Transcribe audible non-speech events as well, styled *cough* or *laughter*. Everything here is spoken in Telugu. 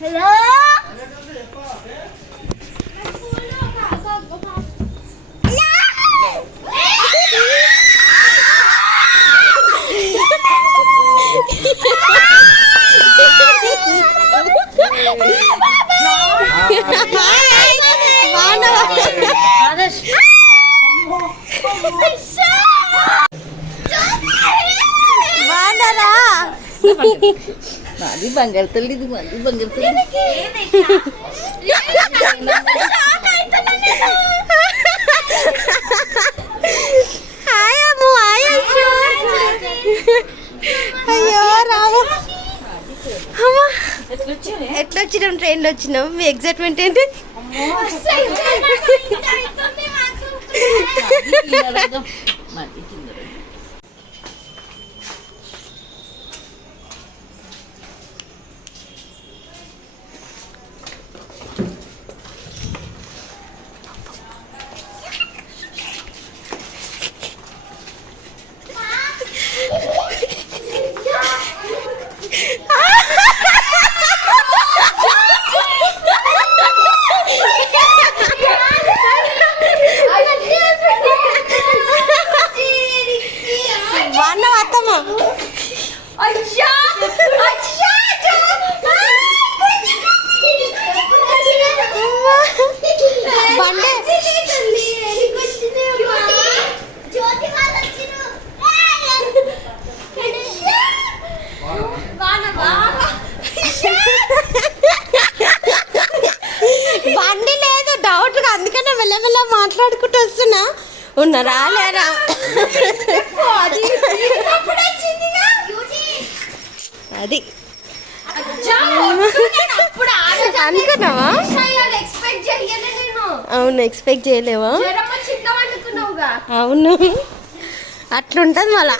Hello? Wanderer! మాది బంగారు తల్లి ఇది మాది బంగారు తల్లి హాయ్ అమ్ము హాయ్ ఐషు. అయ్యో రాము అమ్మా ఎట్లా వచ్చినాం ట్రైన్లో వచ్చినాం మీ ఎగ్జైట్మెంట్ ఏంటి? *laughs* బండే. బండి లేదు డౌట్ అందుకనే మెల్లమెల్ల మాట్లాడుకుంటూ వస్తున్నా ఉన్నారా లేరా *laughs* *laughs* అది. *laughs* అనుకున్నావా? అవును ఎక్స్పెక్ట్ చేయలేవా? అవును. అట్లుంటది మళ్ళా.